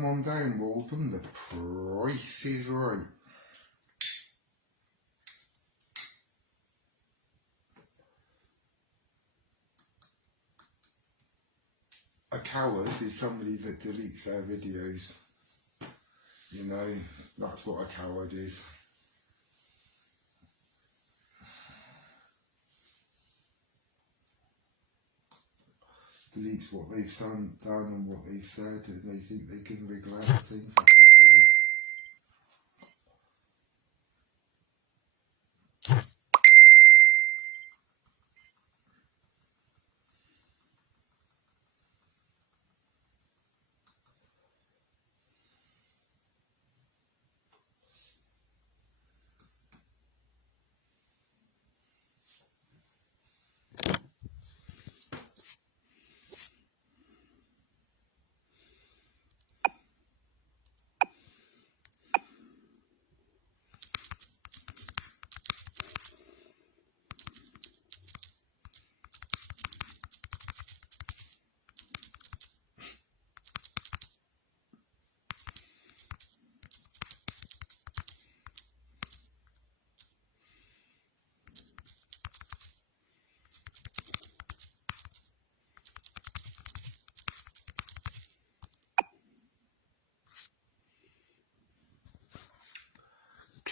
come on down, Waldron. The price is right. A coward is somebody that deletes their videos. You know, that's what a coward is. Deletes what they've done and what they've said, and they think they can wriggle out of things that easily.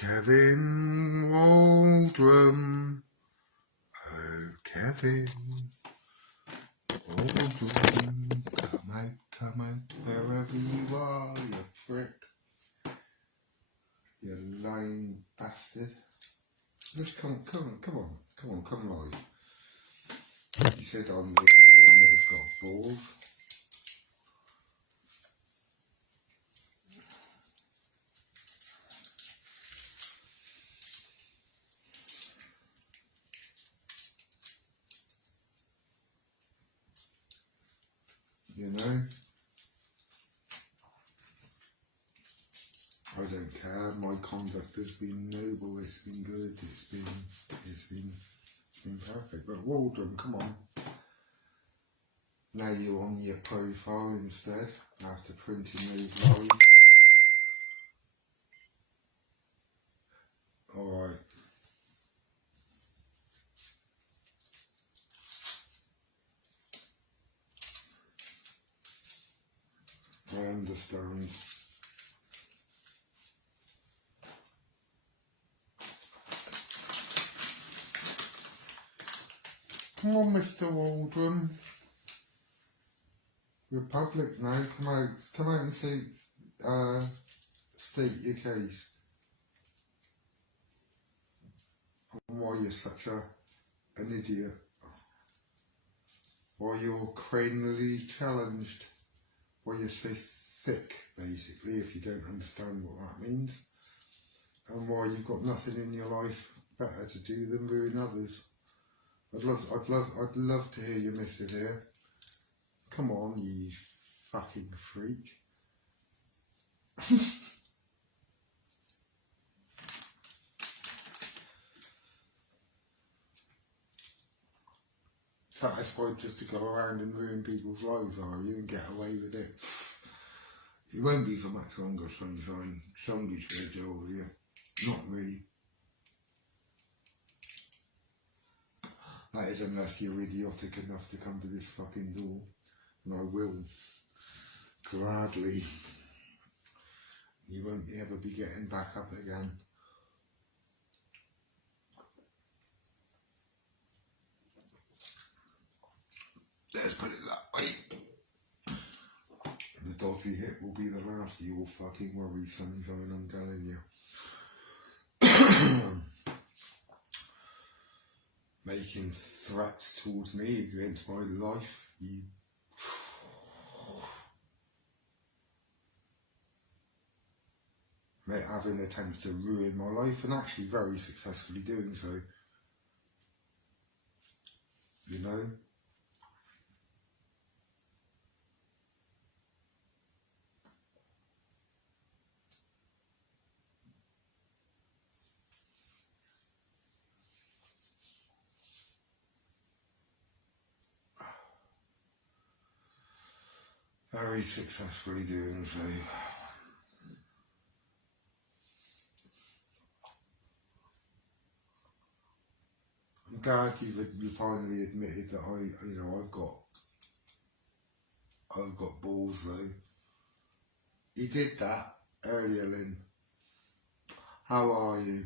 Kevin Waldron, oh Kevin Waldron, come out wherever you are, you prick, you lying bastard. Just come live. You said I'm the only one that's got balls. You know, I don't care. My conduct has been noble. It's been good. It's been perfect. But Waldron, come on. Now you're on your profile instead after printing those lies. All right. I understand. Come on, Mr. Waldron. We're public now. Come out and say, state your case. And why you're such an idiot. Why you're cranially challenged. Why you're so thick, basically, if you don't understand what that means. And why you've got nothing in your life better to do than ruin others. I'd love to hear your missive here. Come on, you fucking freak. Satisfied just to go around and ruin people's lives, are you, and get away with it? It won't be for much longer, sunshine. Somebody's going to deal with you, not me. That is unless you're idiotic enough to come to this fucking door. And I will. Gladly. You won't ever be getting back up again. Let's put it that way. The dodgy hit will be the last of your fucking worries, sunshine, I'm telling you. Making threats towards me against my life, you having attempts to ruin my life and actually very successfully doing so. You know? very successfully doing so. I'm glad you finally admitted that I've got balls though. You did that earlier, Lynn. How are you?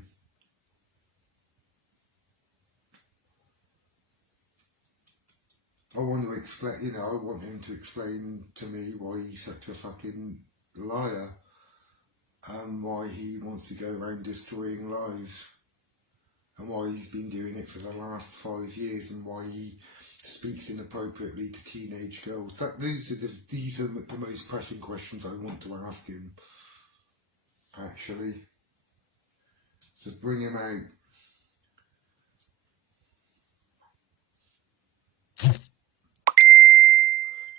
I want to explain, I want him to explain to me why he's such a fucking liar and why he wants to go around destroying lives and why he's been doing it for the last 5 years and why he speaks inappropriately to teenage girls. These are the most pressing questions I want to ask him, actually. So bring him out.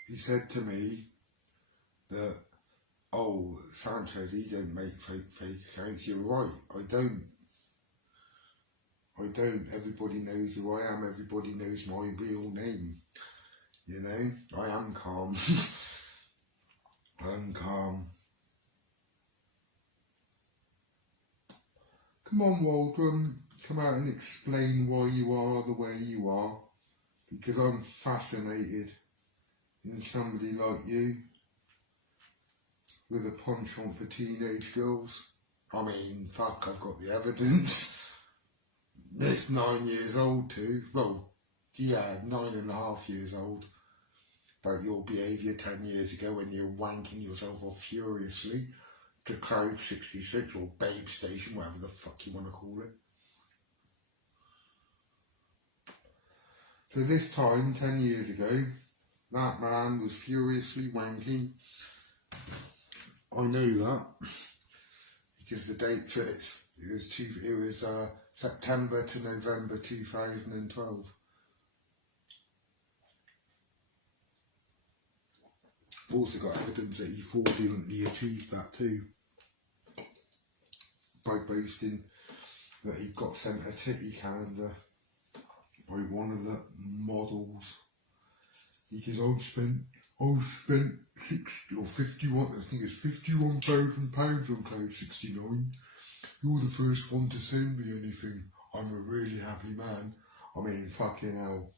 He said to me that, oh, Sanchez, he don't make fake accounts. You're right, I don't. Everybody knows who I am. Everybody knows my real name. You know, I am calm. I'm calm. Come on, Waldron. Come out and explain why you are the way you are. Because I'm fascinated in somebody like you with a penchant for teenage girls. I mean, fuck, I've got the evidence. It's 9 years old too. Well, yeah, 9.5 years old. About your behaviour 10 years ago when you were wanking yourself off furiously to Cloud 66 or Babe Station, whatever the fuck you want to call it. So this time, 10 years ago, that man was furiously wanking. I know that because the date fits. It was September to November 2012. I've also got evidence that he fraudulently achieved that too by boasting that he got sent a titty calendar by one of the models. Because I've spent 60 or 51, I think it's £51,000 on Cloud 69. You're the first one to send me anything. I'm a really happy man. I mean, fucking hell.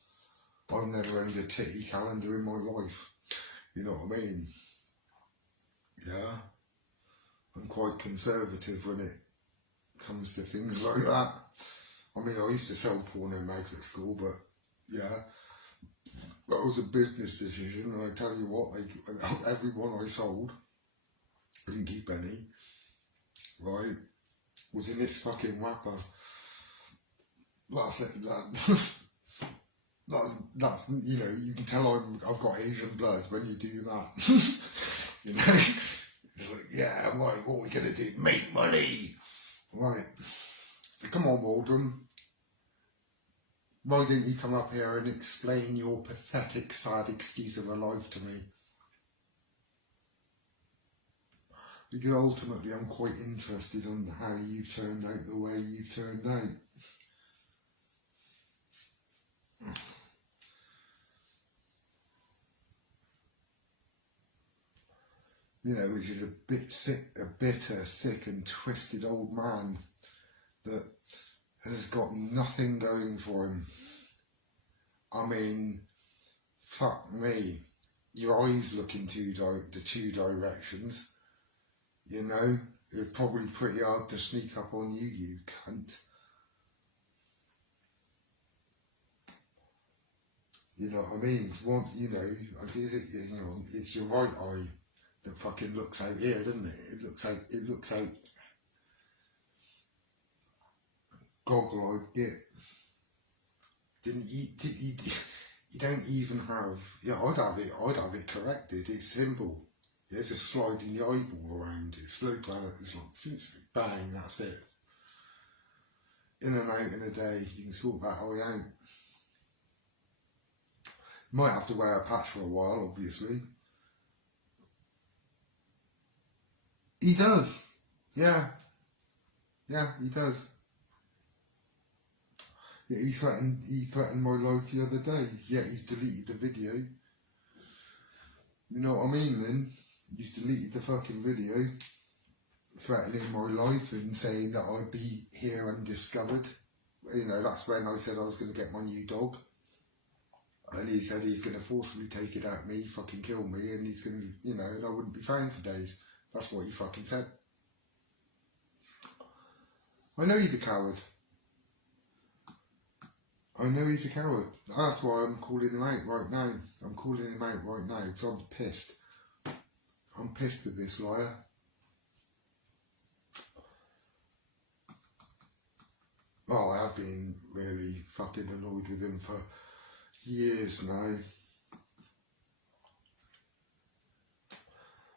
I've never owned a titty calendar in my life. You know what I mean? Yeah. I'm quite conservative when it comes to things like that. I mean, I used to sell porno mags at school, but yeah. That was a business decision, and I tell you what, every one I sold, I didn't keep any, right, was in its fucking wrapper. That's it, that's you know, you can tell I've got Asian blood when you do that. You know, it's like, yeah, right, what are we going to do? Make money! Right, so come on, Waldron. Why didn't you come up here and explain your pathetic, sad excuse of a life to me? Because ultimately I'm quite interested in how you've turned out the way you've turned out. You know, which is a bitter, sick and twisted old man that has got nothing going for him. I mean, fuck me. Your eyes look in the two directions. You know, it's probably pretty hard to sneak up on you, you cunt. You know what I mean? You know, it's your right eye that fucking looks out here, doesn't it? It looks out goggle-eyed git. You don't even have, yeah, I'd have it corrected. It's simple. Yeah, it's just sliding the eyeball around. It's slow planet. It's like, bang, that's it. In and out in a day, you can sort that eye out. Might have to wear a patch for a while, obviously. He does. Yeah. Yeah, he does. Yeah, he threatened my life the other day. Yeah, he's deleted the video. You know what I mean, Lynn? You deleted the fucking video, threatening my life and saying that I'd be here undiscovered. You know, that's when I said I was going to get my new dog. And he said he's going to forcibly take it out me, fucking kill me, and he's going to, you know, and I wouldn't be found for days. That's what he fucking said. I know he's a coward. I know he's a coward. That's why I'm calling him out right now. I'm calling him out right now because I'm pissed. I'm pissed with this liar. Oh, I have been really fucking annoyed with him for years now.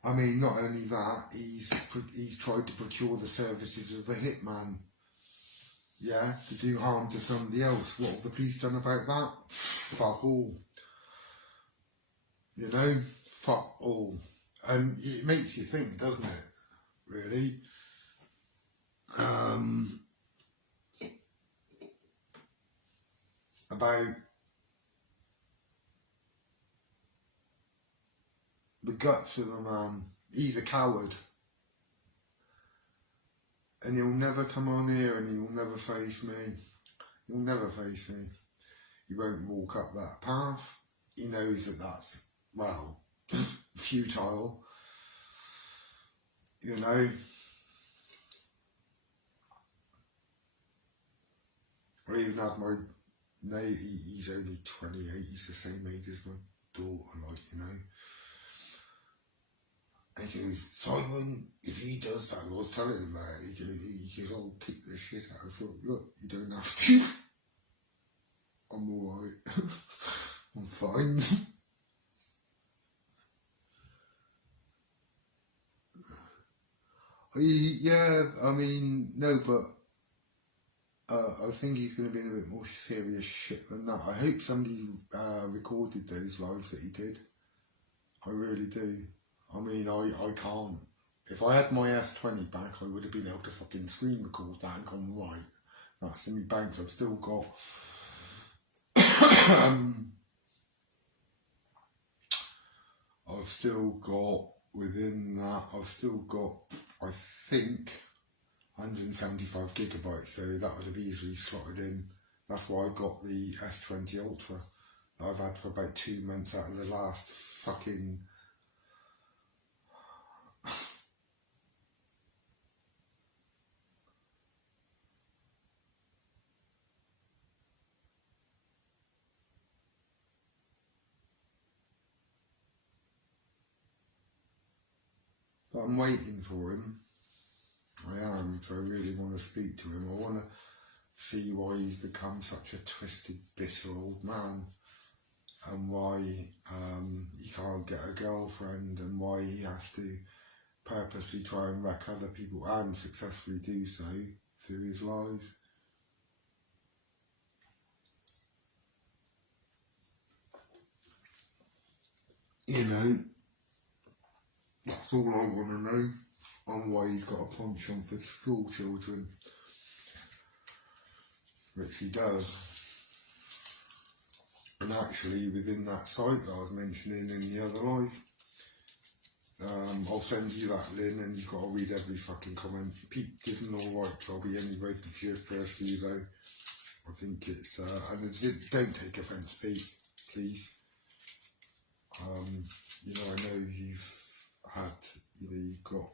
I mean, not only that, he's tried to procure the services of a hitman. Yeah, to do harm to somebody else. What have the police done about that? Fuck all. You know, fuck all. And it makes you think, doesn't it? Really. About the guts of a man. He's a coward. And he'll never come on here and he'll never face me. He'll never face me. He won't walk up that path. He knows that that's, well, futile. You know. I even had my, no, he's only 28, he's the same age as my daughter, like, you know. And he goes, Simon, if he does that, I was telling him that, he goes, I'll kick the shit out. I thought, look, you don't have to. I'm alright. I'm fine. Yeah, I mean, no, but I think he's going to be in a bit more serious shit than that. I hope somebody recorded those lives that he did. I really do. I mean, I can't. If I had my S20 back, I would have been able to fucking screen record that and gone, right, that's in my banks. I've still got within that, I've still got, I think, 175 gigabytes, so that would have easily slotted in. That's why I got the S20 Ultra that I've had for about 2 months out of the last fucking but I'm waiting for him. I am, because I really want to speak to him. I want to see why he's become such a twisted, bitter old man, and why he can't get a girlfriend, and why he has to purposely try and wreck other people and successfully do so through his lies. You know, that's all I want to know, on why he's got a penchant for school children, which he does. And actually, within that site that I was mentioning in the other live, I'll send you that, Lynn, and you've got to read every fucking comment. Pete didn't alright, I'll be anyway the first view though. I think it's, and don't take offence, Pete, please. You know, I know you've had, you know,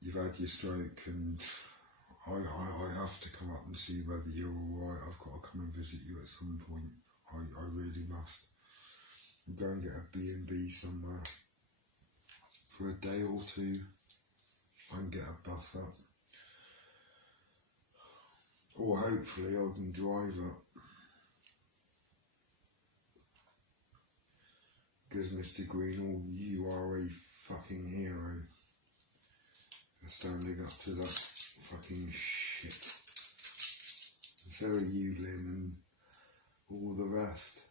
you've had your stroke, and I have to come up and see whether you're alright. I've got to come and visit you at some point. I really must. Go and get a B&B somewhere for a day or two and get a bus up. Or hopefully I can drive up. Because Mr. Greenall, you are a fucking hero for standing up to that fucking shit. And so are you, Lynn, and all the rest.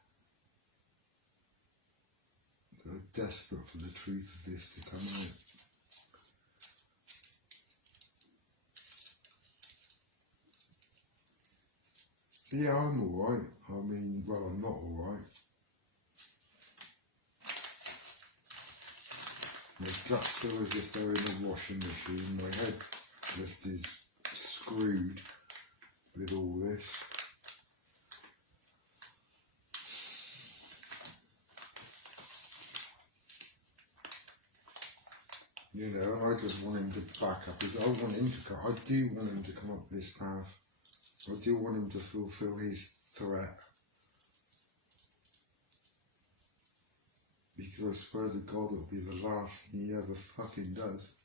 They're desperate for the truth of this to come out. Yeah, I'm alright. I mean, well, I'm not alright. My guts feel as if they're in a washing machine. My head just is screwed with all this. You know, and I just want him to back up. I want him to come. I do want him to come up this path. I do want him to fulfill his threat. Because I swear to God it'll be the last thing he ever fucking does.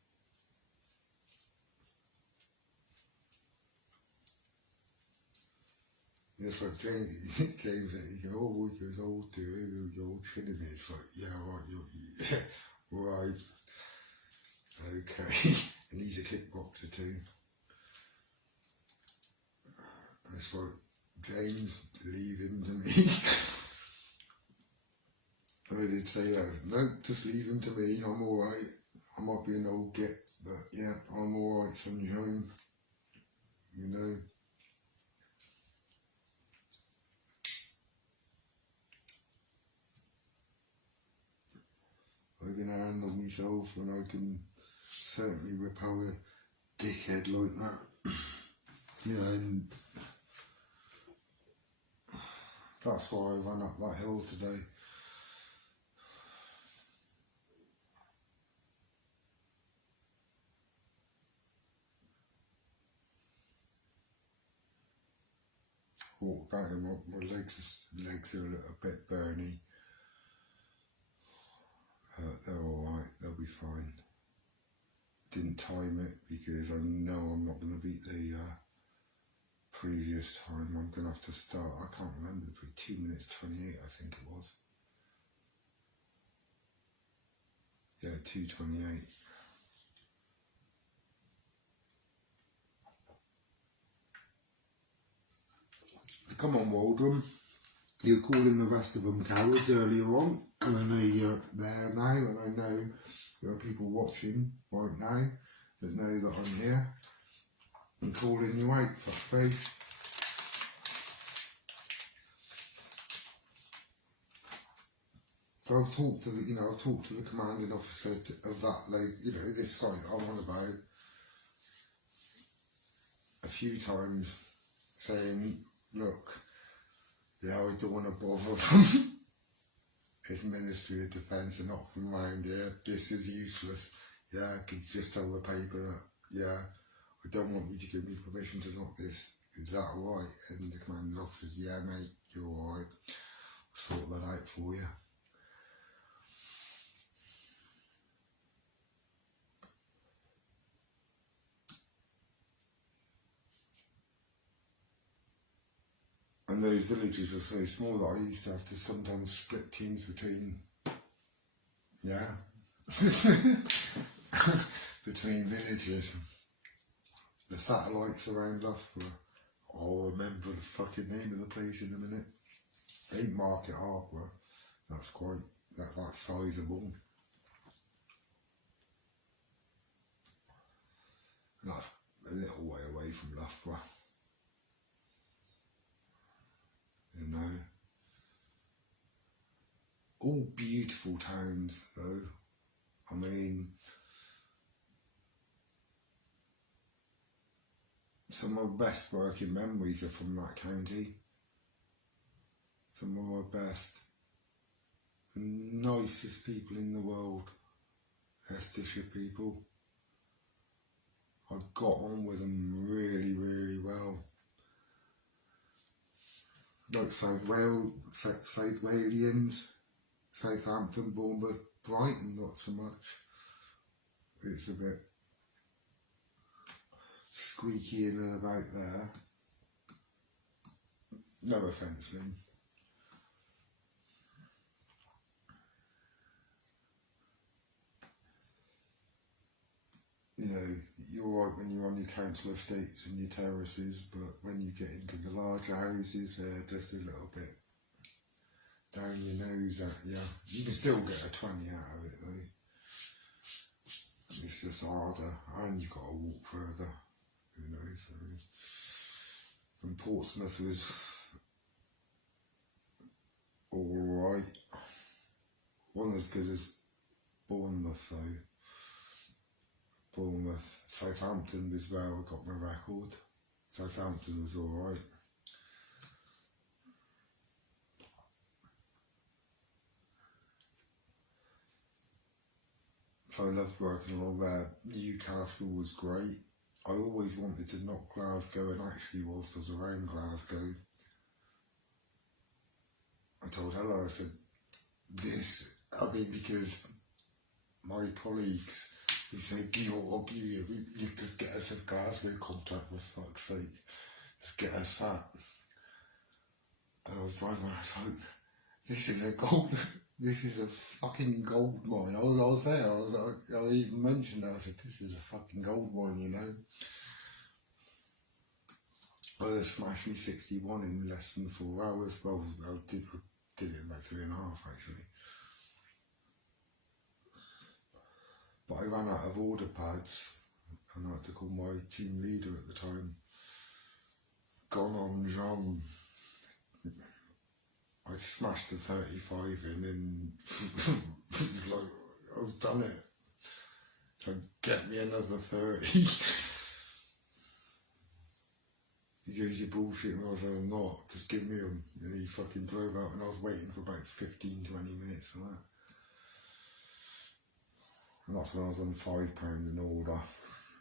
It's like James, he goes, oh, he goes, oh, dude, you're kidding me. It's like, yeah, right, yeah, right, okay. And he's a kickboxer too. And it's like, James, leave him to me. I did say that. No, just leave him to me. I'm alright. I might be an old git, but yeah, I'm alright, sunshine. You know. I can handle myself and I can certainly repel a dickhead like that. You know, and that's why I ran up that hill today. Walk back and my legs are a little bit burny. They're alright, they'll be fine. Didn't time it because I know I'm not going to beat the previous time. I'm going to have to start, I can't remember, 2 minutes 28 I think it was. Yeah, 2:28. Come on, Waldron. You're calling the rest of them cowards earlier on, and I know you're there now, and I know there are people watching right now that know that I'm here and calling you out, fuckface. So I've talked to the commanding officer of that, this site I'm on about a few times, saying, look, yeah, I don't want to bother them. It's Ministry of Defence, they're not from around here. This is useless. Yeah, I could just tell the paper that, yeah, I don't want you to give me permission to knock this. Is that alright? And the commanding officer says, yeah, mate, you're alright. I'll sort that out for you. And those villages are so small that I used to have to sometimes split teams between, yeah, between villages. The satellites around Loughborough. I'll remember the fucking name of the place in a minute. Ain't Market Harbour. That's that's sizable. That's a little way away from Loughborough. You know. All beautiful towns though. I mean, some of my best working memories are from that county. Some of my best and nicest people in the world, Leicestershire people. I got on with them really, really well. Like South Walians, Southampton, Bournemouth, Brighton, not so much. It's a bit squeaky in and about there. No offence, Lynn. You know, you're right when you're on your council estates and your terraces, but when you get into the larger houses, they're just a little bit down your nose at you. You can still get a 20 out of it though. It's just harder, and you've got to walk further, you know, so. And Portsmouth was alright. Wasn't as good as Bournemouth though. Bournemouth. Southampton was where I got my record. Southampton was alright. So I loved working along there. Newcastle was great. I always wanted to knock Glasgow, and actually whilst I was around Glasgow, I told Ella, I said, because my colleagues, he said, Georg, you just get us a Glasgow contract for fuck's sake. Just get us that. And I was driving, I was like, this is a fucking gold mine. I was there, I even mentioned that, I said, this is a fucking gold mine, you know. Well, they smashed me 61 in less than 4 hours. Well, I did it in about 3.5 actually. But I ran out of order pads, and I had to call my team leader at the time. Gone on Jean. I smashed the 35 in, and it was like, I've done it. So get me another 30. He goes, you're bullshit, and I was like, I'm not, just give me them. And he fucking drove out, and I was waiting for about 15-20 minutes for that. And that's when I was on £5 an order.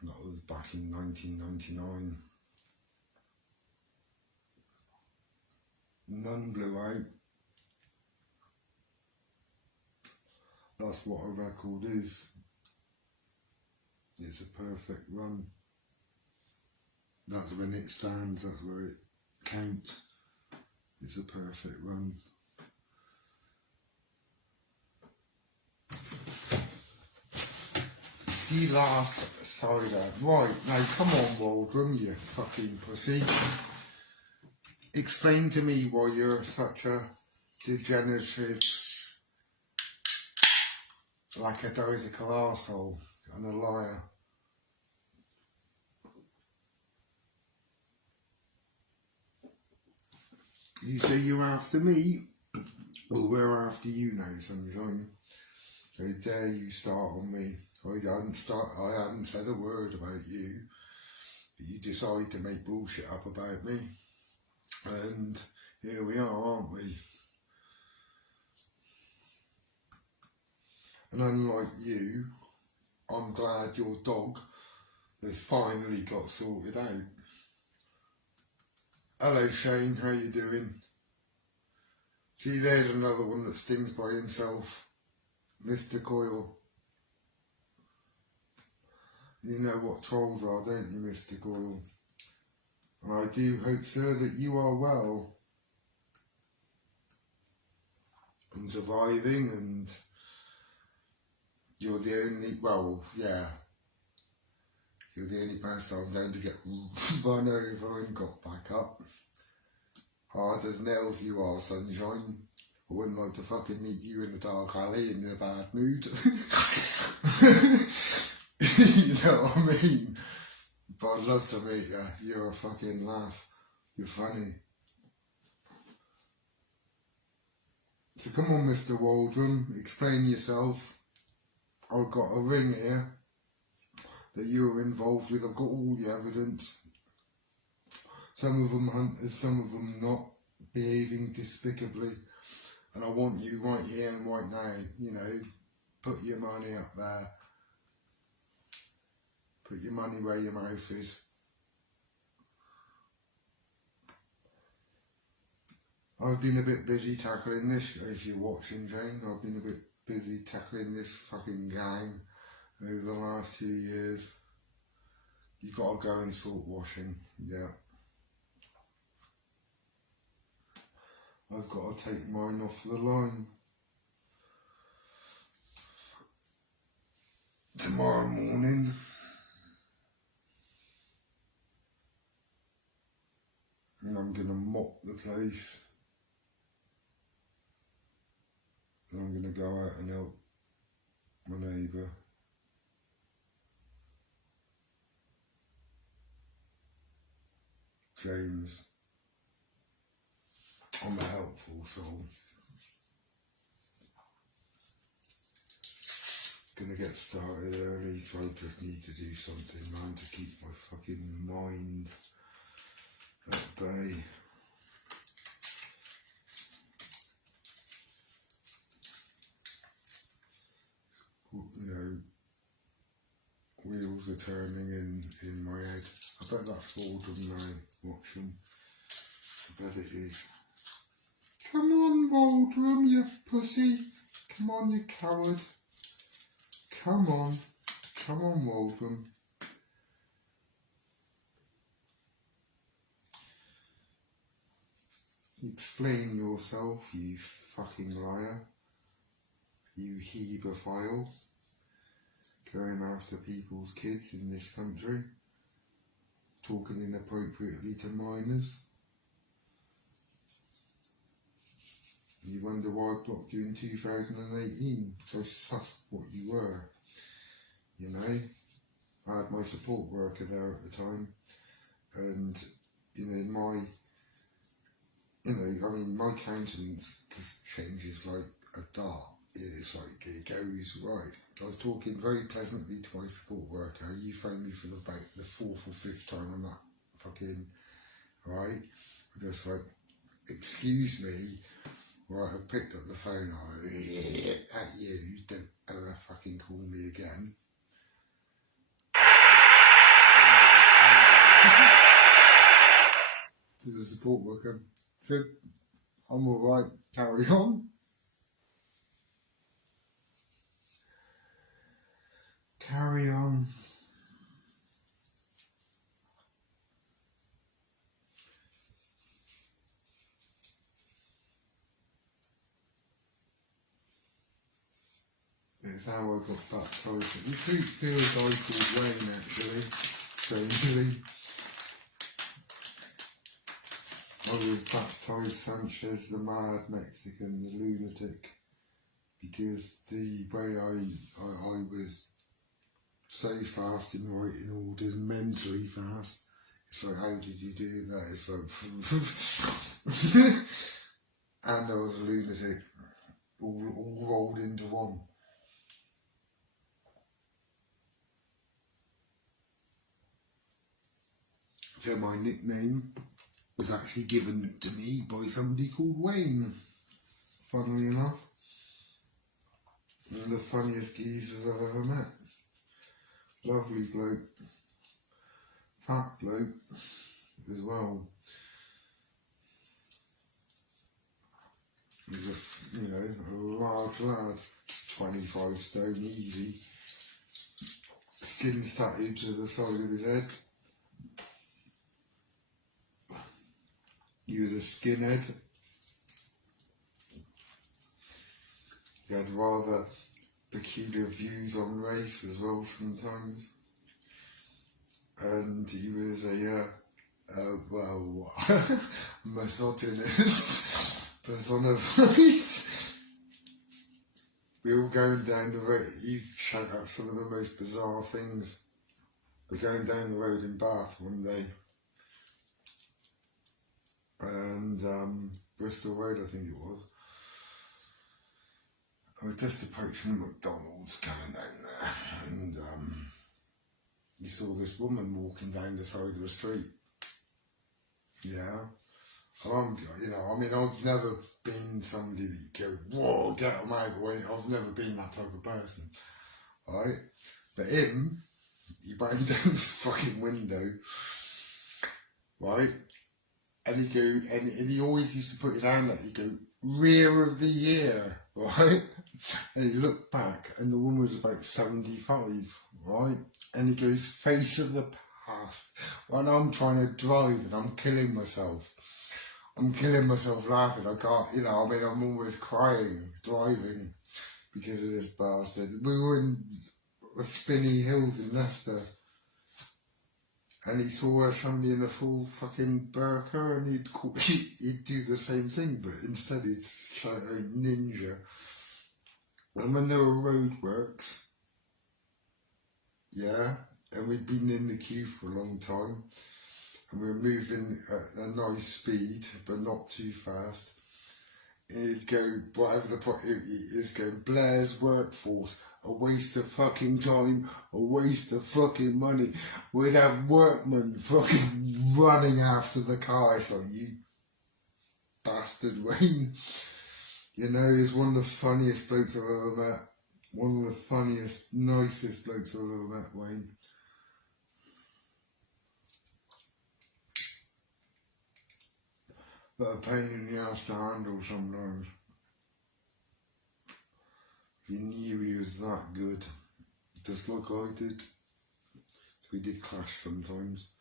That was back in 1999. None blew out. That's what a record is. It's a perfect run. That's when it stands, that's where it counts. It's a perfect run. See last cider. Right, now come on Waldron, you fucking pussy. Explain to me why you're such a degenerative, lackadaisical arsehole and a liar. You say you're after me? Well, we're after you now, sunshine. How dare you start on me? I hadn't said a word about you, but you decide to make bullshit up about me. And here we are, aren't we? And unlike you, I'm glad your dog has finally got sorted out. Hello Shane, how you doing? See, there's another one that stings by himself. Mr. Coyle. You know what trolls are, don't you, Mr. Coyle? And I do hope, sir, that you are well and surviving, and you're the only, well, yeah, you're the only person I've known to get run over and got back up. Hard as nails you are, sunshine. I wouldn't like to fucking meet you in a dark alley and in a bad mood. You know what I mean? But I'd love to meet you. You're a fucking laugh. You're funny. So come on, Mr. Waldron, explain yourself. I've got a ring here that you were involved with. I've got all the evidence. Some of them hunters, some of them not, behaving despicably. And I want you right here and right now, you know, put your money up there. Put your money where your mouth is. I've been a bit busy tackling this, if you're watching, Jane. I've been a bit busy tackling this fucking gang over the last few years. You've got to go and salt washing, yeah. I've got to take mine off the line. Tomorrow morning. And I'm going to mop the place. And I'm going to go out and help my neighbour. James. I'm a helpful soul. Gonna get started early because I just need to do something, man, to keep my fucking mind at bay. You know, wheels are turning in my head. I bet that's Waldron now watching. I bet it is. Come on, Waldron, you pussy. Come on, you coward. Come on. Come on, Waldron. Explain yourself, you fucking liar. You hebephile. Going after people's kids in this country. Talking inappropriately to minors. You wonder why I blocked you in 2018, because I sussed what you were, you know. I had my support worker there at the time, and, you know, my countenance just changes like a dart. It's like, it goes right. I was talking very pleasantly to my support worker. You phoned me for about the 4th or 5th time on that fucking, right? Just like, excuse me. Right, I picked up the phone at you, don't ever fucking call me again. To the support worker, said, I'm alright, carry on. Carry on. It's how I got baptised. The group feels I called Wayne, actually, strangely. I was baptised Sanchez, the mad Mexican, the lunatic, because the way I was so fast in writing orders, mentally fast. It's like, how did you do that? It's like, and I was a lunatic, all rolled into one. So my nickname was actually given to me by somebody called Wayne, funnily enough. One of the funniest geezers I've ever met. Lovely bloke. Fat bloke as well. He's a large lad, 25 stone easy. Skin tattooed to the side of his head. He was a skinhead. He had rather peculiar views on race as well sometimes. And he was a misogynist personified. We were going down the road. You shout out some of the most bizarre things. We're going down the road in Bath one day. And Bristol Road, I think it was. I was just approaching McDonald's coming down there, and you saw this woman walking down the side of the street. Yeah. And I've never been somebody that you go, whoa, get him out. I've never been that type of person. Right? But him, he banged down the fucking window. Right? And he'd go, and he always used to put his hand out, he'd go, rear of the year, right? And he looked back, and the woman was about 75, right? And he goes, face of the past. When I'm trying to drive and I'm killing myself. I'm killing myself laughing. I can't, I'm almost crying, driving, because of this bastard. We were in the Spinney Hills in Leicester. And he saw somebody in a full fucking burqa, and he'd do the same thing, but instead he'd shout out ninja. And when there were roadworks, yeah, and we'd been in the queue for a long time, and we were moving at a nice speed, but not too fast. It'd go, whatever the point is, going, Blair's workforce, a waste of fucking time, a waste of fucking money. We'd have workmen fucking running after the car. It's like, you bastard, Wayne. You know, he's one of the funniest blokes I've ever met. One of the funniest, nicest blokes I've ever met, Wayne. But a pain in the ass to handle sometimes. He knew he was that good, just like I did. We did clash sometimes.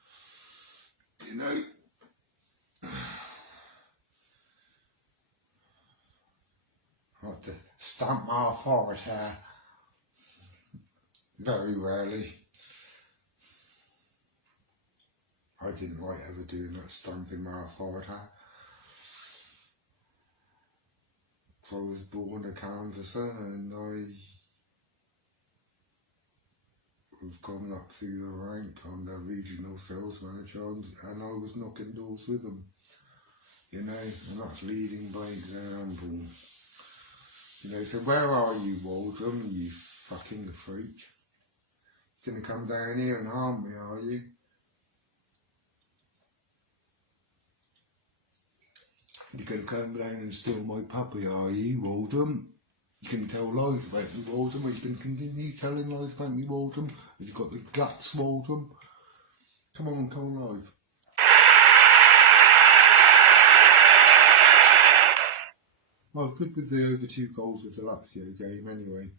You know, I had to stamp my authority. Very rarely. I didn't like ever doing that, stamping my authority. I was born a canvasser, and I've gone up through the rank. I'm the regional sales manager, and I was knocking doors with them, you know, and that's leading by example. You know, so where are you, Waldrum, you fucking freak? You're gonna come down here and harm me, are you? You're going to come down and steal my puppy, are you, Waldrum? You can tell lies about me, Waldrum, or you can continue telling lies about me, Waldrum. Have you got the guts, Waldrum? Come on, come alive. I was good with the over 2 goals with the Lazio game anyway.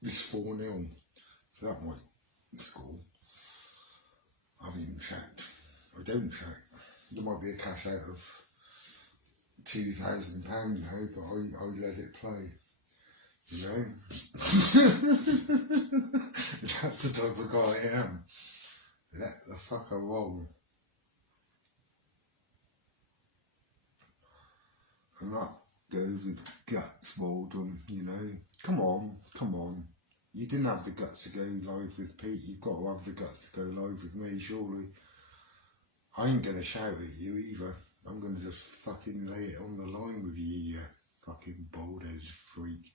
It's 4-0, so that might score. I haven't even checked. I don't check. There might be a cash out of £2,000 now, but I let it play. You know? That's the type of guy I am. Let the fucker roll. And that goes with guts, Waldrum, you know? Come on, come on. You didn't have the guts to go live with Pete. You've got to have the guts to go live with me, surely. I ain't going to shout at you either. I'm going to just fucking lay it on the line with you, you fucking bald-headed freak.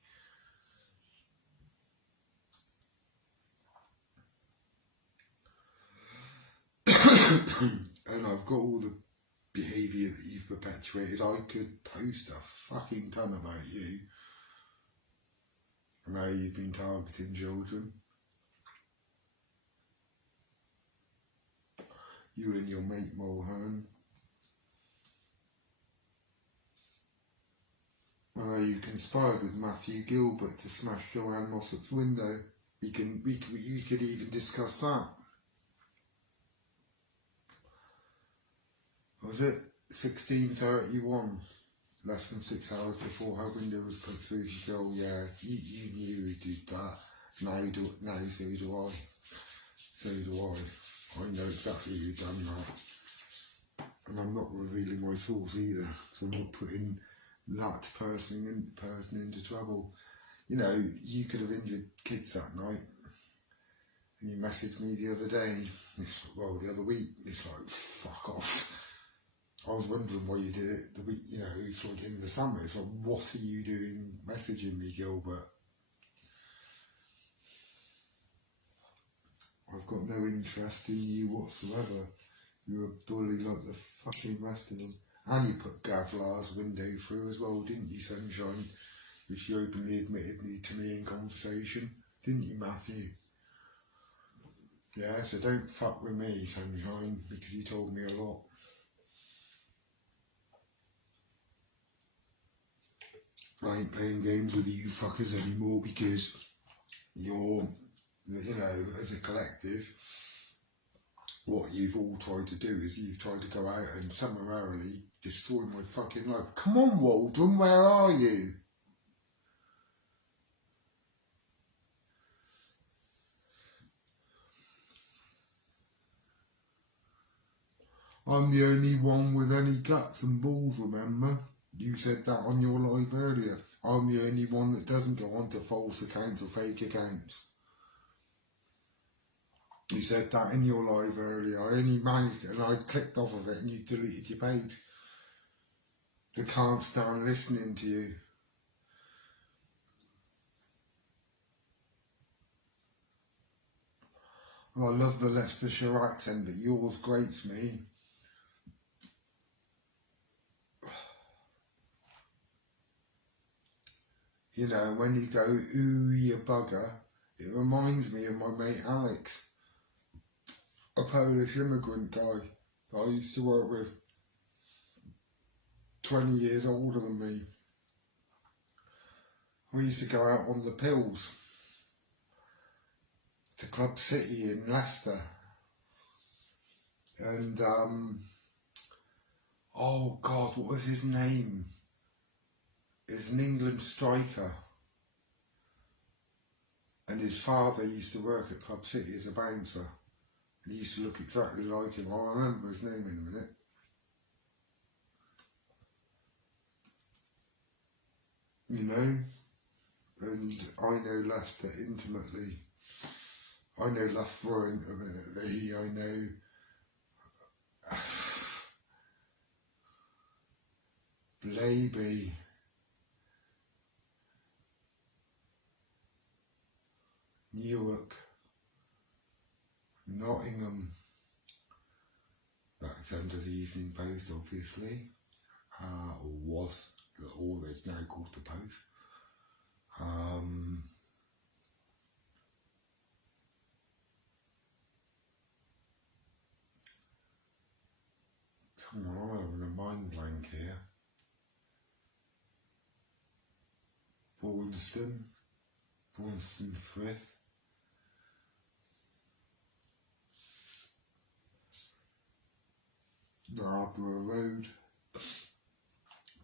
And I've got all the behaviour that you've perpetuated. I could post a fucking ton about you and how you've been targeting children. You and your mate Mulhern. You conspired with Matthew Gilbert to smash Joanne Mossop's window. We could even discuss that. Was it 16:31? Less than 6 hours before her window was put through. She said, "Oh yeah, you knew who did that. Now so do I. So do I. I know exactly who done that, and I'm not revealing my source either, so I'm not putting that person into trouble. You know, you could have injured kids that night, and you messaged me the other day. The other week. It's like, fuck off. I was wondering why you did it the week. You know, it's like in the summer. It's like, what are you doing messaging me, Gilbert? I've got no interest in you whatsoever. You're a bully like the fucking rest of them. And you put Gavlar's window through as well, didn't you, Sunshine? Which you openly admitted to me in conversation. Didn't you, Matthew? Yeah, so don't fuck with me, Sunshine, because you told me a lot. I ain't playing games with you fuckers anymore because you're, you know, as a collective, what you've all tried to do is you've tried to go out and summarily destroy my fucking life. Come on, Waldron, where are you? I'm the only one with any guts and balls, remember? You said that on your live earlier. I'm the only one that doesn't go onto false accounts or fake accounts. You said that in your live earlier. I only managed it and I clicked off of it and you deleted your page. They can't stand listening to you. And I love the Leicestershire accent, but yours grates me. You know, when you go, ooh, you bugger, it reminds me of my mate Alex, a Polish immigrant guy that I used to work with, 20 years older than me. We used to go out on the pills to Club City in Leicester. And, oh God, what was his name? He was an England striker. And his father used to work at Club City as a bouncer. And he used to look exactly like him. I'll remember his name in a minute. You know? And I know Leicester intimately. I know Loughborough intimately. I know Blaby. Newark. Nottingham. That's under the Evening Post, obviously. Or was, or it's now called the Post. Come on, I'm having a mind blank here. Braunston Frith. Narborough Road.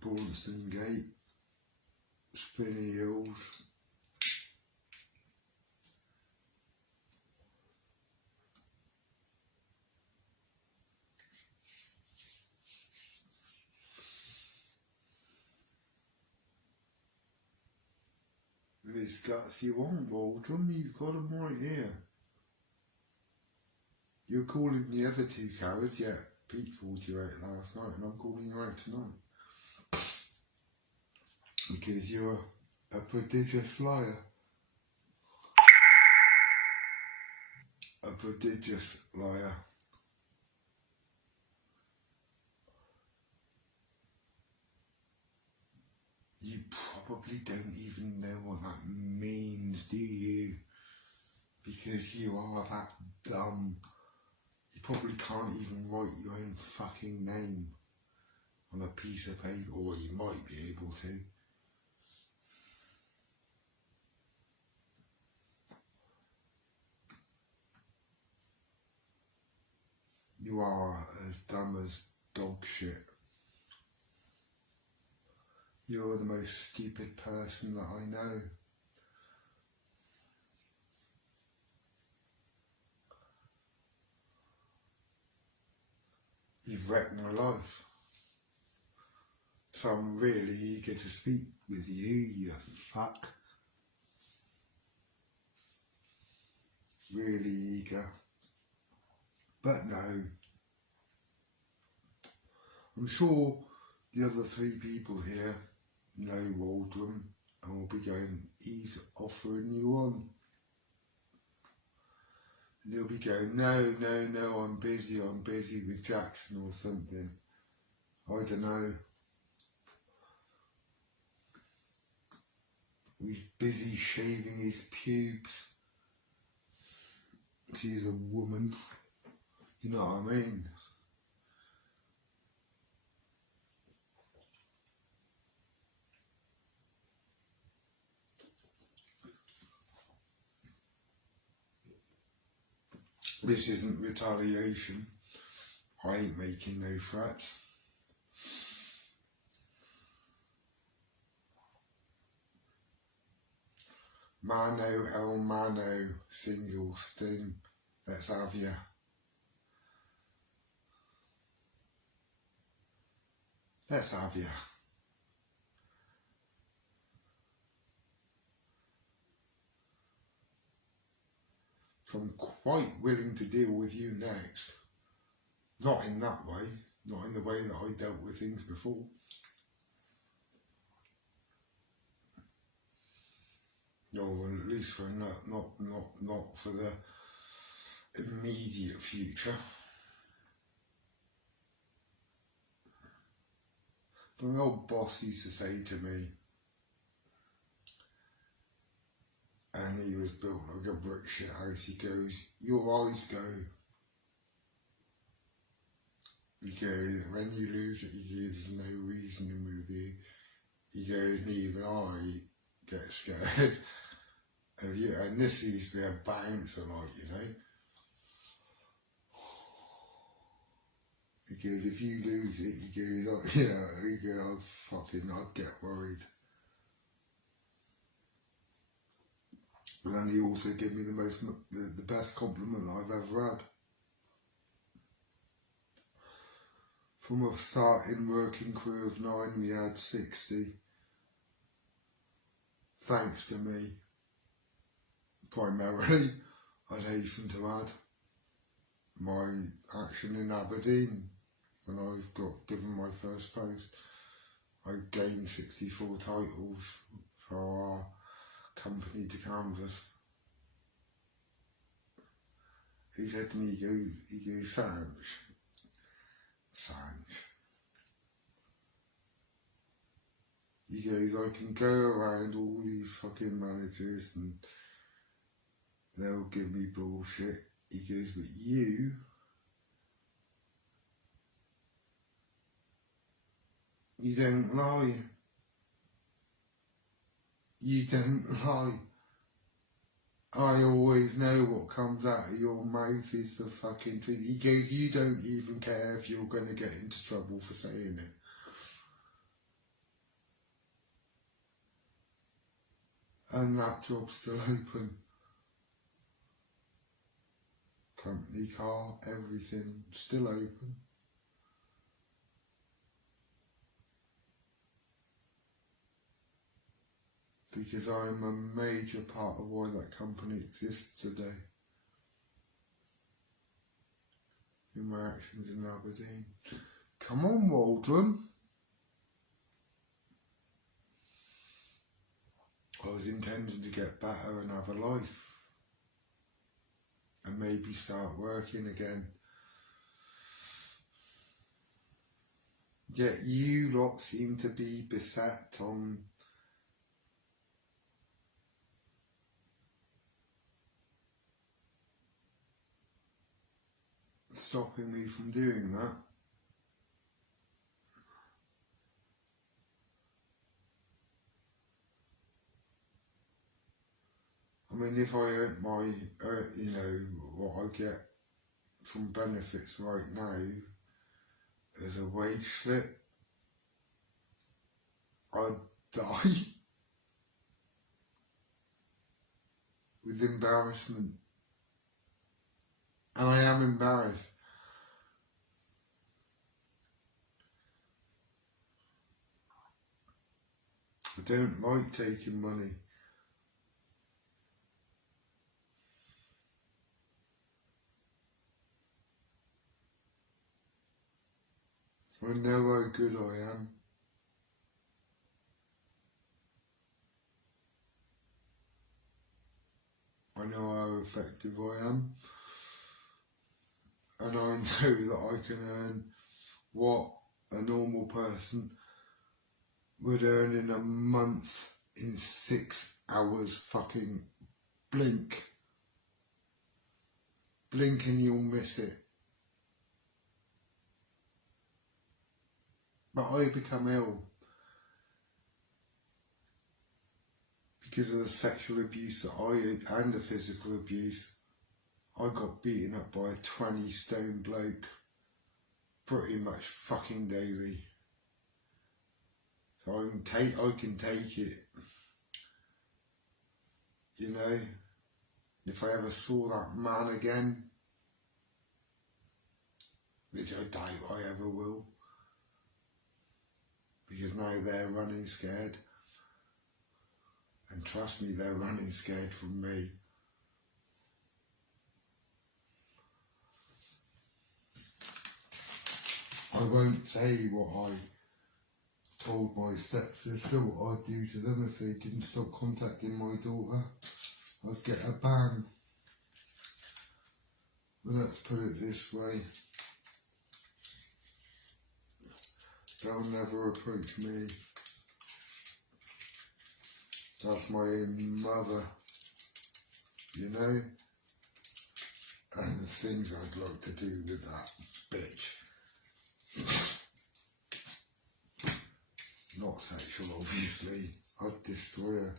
Braunston Gate. Spinney Hills. These guts you want, Waldron, you've got them right here. You're calling the other two cowards, yeah. Pete called you out last night and I'm calling you out tonight. Because you're a prodigious liar. A prodigious liar. You probably don't even know what that means, do you? Because you are that dumb. You probably can't even write your own fucking name on a piece of paper, or you might be able to. You are as dumb as dog shit. You're the most stupid person that I know. You've wrecked my life. So I'm really eager to speak with you, you fuck. Really eager. But no. I'm sure the other three people here know Waldron and will be going, he's offering you on. And they'll be going, no, I'm busy with Jackson or something. I don't know. He's busy shaving his pubes. She's a woman. You know what I mean? This isn't retaliation. I ain't making no threats. Mano el mano, single sting. Let's have ya. Let's have ya. So I'm quite willing to deal with you next. Not in that way, not in the way that I dealt with things before. Or at least for not for the immediate future. My old boss used to say to me, and he was built like a brick shit house, he goes, your eyes go. He goes, when you lose it, he goes, there's no reasoning with you. He goes, and even I get scared of you. And this used to be a bouncer, like, you know. He goes, if you lose it, he goes, oh, you know, he goes, I'd get worried. But then he also gave me the best compliment that I've ever had. From a starting working crew of 9, we had 60. Thanks to me, primarily, I'd hasten to add, my action in Aberdeen, when I got given my first post, I gained 64 titles for our company to canvas. He said to me, he goes, Sanch. He goes, I can go around all these fucking managers and they'll give me bullshit. He goes, but you don't lie. You don't lie. I always know what comes out of your mouth is the fucking truth. He goes, you don't even care if you're going to get into trouble for saying it. And that job's still open. Company car, everything, still open. Because I'm a major part of why that company exists today. In my actions in Aberdeen. Come on, Waldron. I was intending to get better and have a life. And maybe start working again. Yet you lot seem to be beset on stopping me from doing that. I mean, if I earn my, you know, what I get from benefits right now as a wage slip, I'd die with embarrassment. And I am embarrassed. I don't like taking money. I know how good I am. I know how effective I am. And I know that I can earn what a normal person would earn in a month in 6 hours. Fucking blink. Blink and you'll miss it. But I become ill because of the sexual abuse that and the physical abuse. I got beaten up by a 20-stone bloke pretty much fucking daily. So I can take it. You know, if I ever saw that man again, which I doubt I ever will, because now they're running scared. And trust me, they're running scared from me. I won't say what I told my stepsister, what I'd do to them if they didn't stop contacting my daughter. I'd get a ban. But let's put it this way. They'll never approach me. That's my own mother, you know? And the things I'd like to do with that bitch. Not sexual, obviously. I'd destroy her.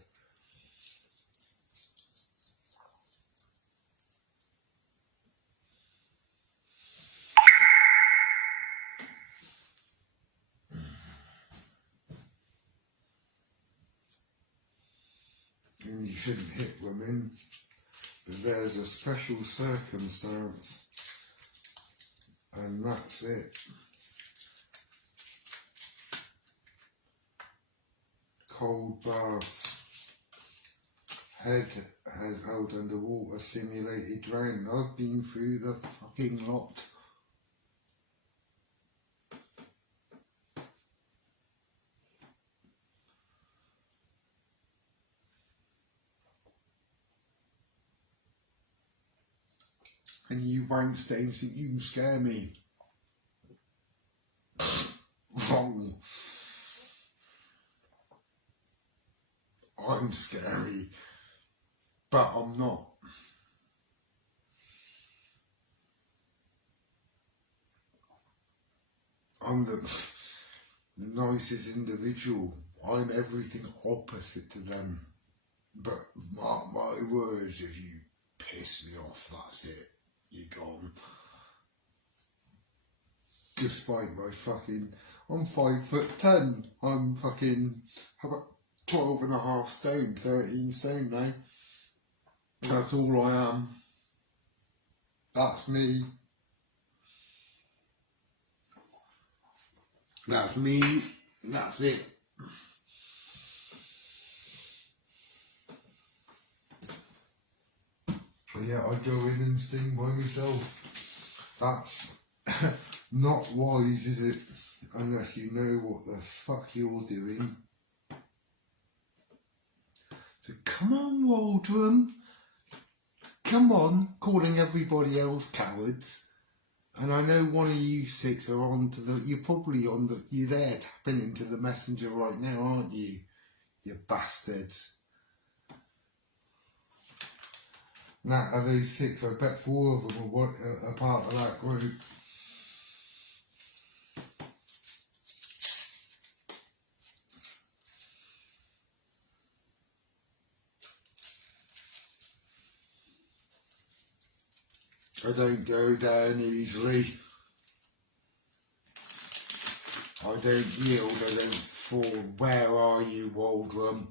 And you shouldn't hit women, but there's a special circumstance, and that's it. Cold baths, head held underwater, simulated drowning. I've been through the fucking lot. And you wanks don't think you can scare me. Wrong. I'm scary, but I'm not. I'm the nicest individual. I'm everything opposite to them. But mark my words, if you piss me off, that's it. You're gone. Despite my fucking, I'm 5'10". I'm fucking, how about 12.5 stone, 13 stone now. That's all I am. That's me. That's me. That's it. Yeah, I go in and sting by myself. That's not wise, is it? Unless you know what the fuck you're doing. So come on, Waldron. Come on, calling everybody else cowards. And I know one of you six are you're probably you're there tapping into the messenger right now, aren't you? You bastards. Now, of those 6, I bet 4 of them are part of that group. I don't go down easily. I don't yield, I don't fall. Where are you, Waldron?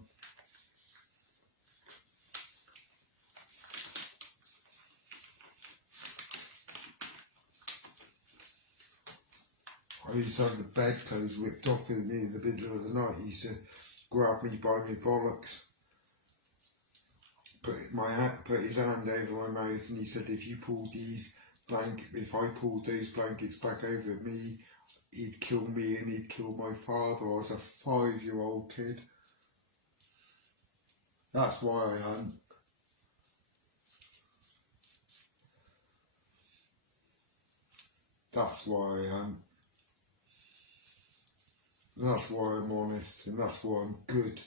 I used to have the bedclothes whipped off of me in the middle of the night. He used to grab me by my bollocks, put his hand over my mouth, and he said, if I pulled those blankets back over me, he'd kill me and he'd kill my father. I was a 5-year-old kid. That's why I hunt. That's why I hunt. And that's why I'm honest, and that's why I'm good.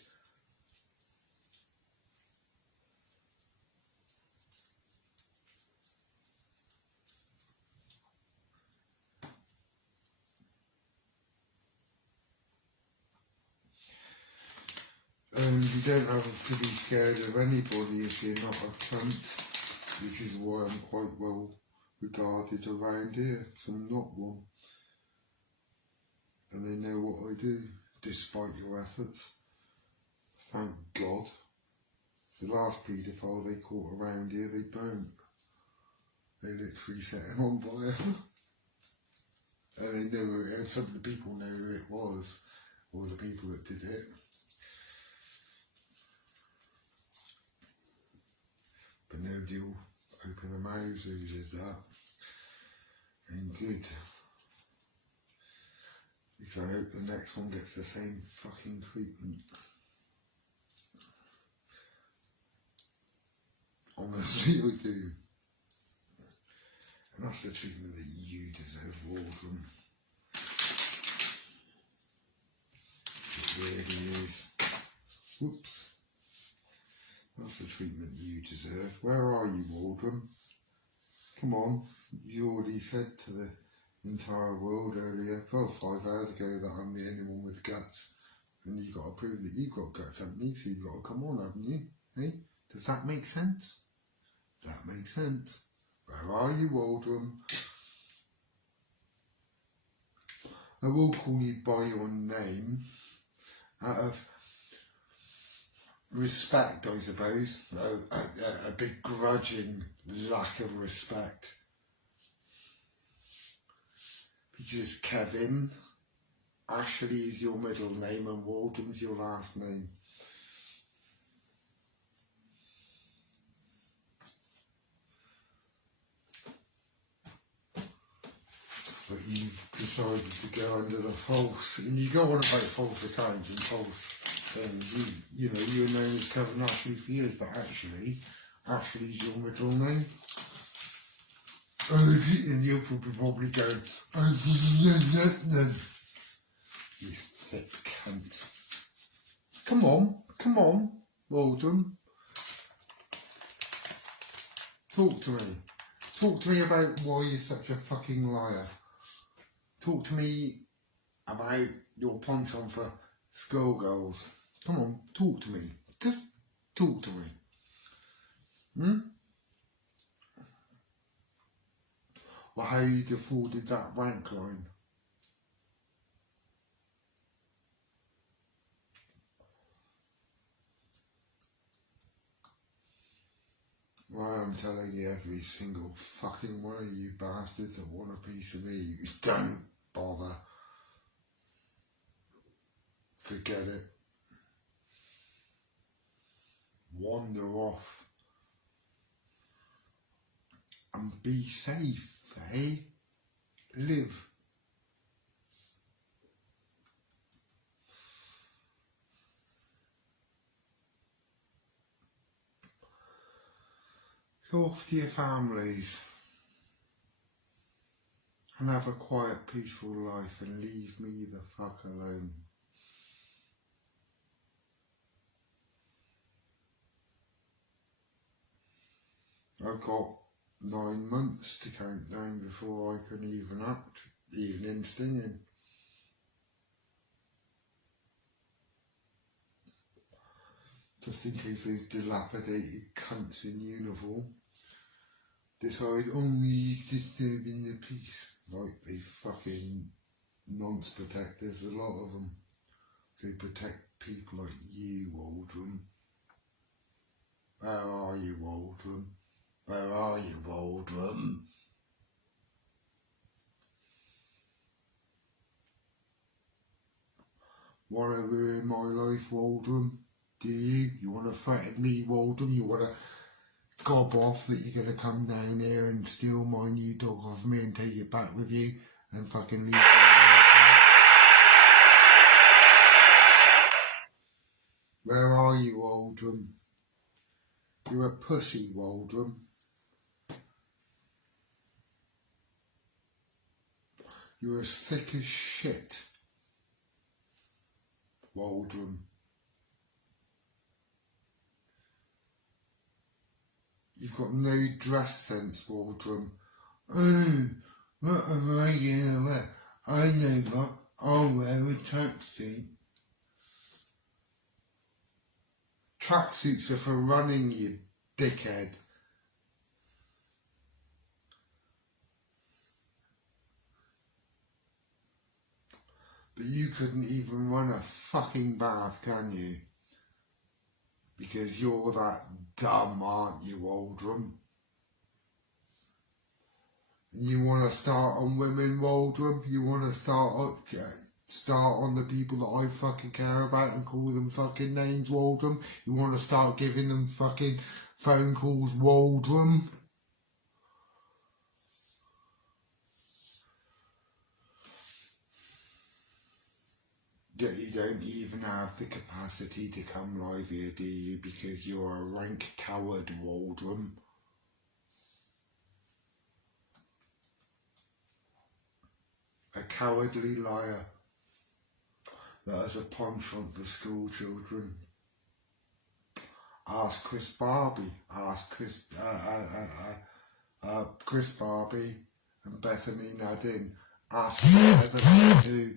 And you don't have to be scared of anybody if you're not a cunt, which is why I'm quite well regarded around here, because I'm not one. And they know what I do, despite your efforts. Thank God. The last paedophile they caught around here, they burnt. They literally set him on fire. And they knew it, and some of the people knew who it was, or the people that did it. But nobody will open their mouths who did that. And good. Because I hope the next one gets the same fucking treatment. Honestly, I do. And that's the treatment that you deserve, Waldron. It really is. Whoops. That's the treatment you deserve. Where are you, Waldron? Come on. You already said to the entire world earlier, 5 hours ago, that I'm the only one with guts. And you've got to prove that you've got guts, haven't you? So you've got to come on, haven't you? Hey? Does that make sense? That makes sense. Where are you, Waldron? I will call you by your name out of respect, I suppose. A begrudging lack of respect. Because Kevin, Ashley is your middle name and Waldron's your last name. But you've decided to go under the false, and you go on about false accounts and false things. You know, you were known as Kevin Ashley for years, but actually, Ashley's your middle name. And you'll probably go, you thick cunt. Come on, Waldron. Talk to me. Talk to me about why you're such a fucking liar. Talk to me about your penchant for schoolgirls. Come on, talk to me. Just talk to me. Or how you afforded that rank line. Well, I'm telling you, every single fucking one of you bastards that want a piece of me, don't bother. Forget it. Wander off. And be safe, eh? Live. Go off to your families and have a quiet, peaceful life and leave me the fuck alone. I've got 9 months to count down before I can even act, evening singing. Just in case those dilapidated cunts in uniform decide, oh, he's disturbing the peace. Like they fucking nonce protectors, a lot of them. They protect people like you, Waldron. Where are you, Waldron? Where are you, Waldron? Want to ruin my life, Waldron? Do you? You want to threaten me, Waldron? You want to gob off that you're going to come down here and steal my new dog off me and take it back with you and fucking leave me? Where are you, Waldron? You're a pussy, Waldron. You're as thick as shit, Waldron. You've got no dress sense, Waldron. Oh, what am I gonna wear? I know what, I'll wear a tracksuit. Tracksuits are for running, you dickhead. But you couldn't even run a fucking bath, can you? Because you're that dumb, aren't you, Waldron? And you want to start on women, Waldron? You want to start on the people that I fucking care about and call them fucking names, Waldron? You want to start giving them fucking phone calls, Waldron? You don't even have the capacity to come live here, do you? Because you're a rank coward, Waldrum. A cowardly liar that has a penchant for school children. Ask Chris Barbie. Ask Chris Barbie and Bethany Nadine. Ask whatever they do.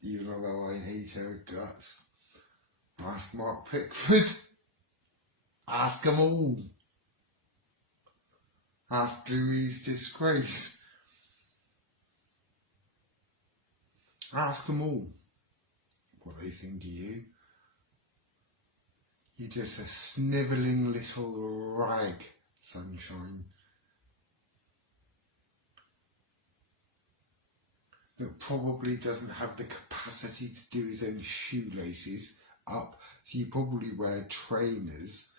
Even though I hate her guts. Ask Mark Pickford. Ask them all. Ask Louise Disgrace. Ask them all what they think of you. You're just a snivelling little rag, Sunshine. That probably doesn't have the capacity to do his own shoelaces up, so you probably wear trainers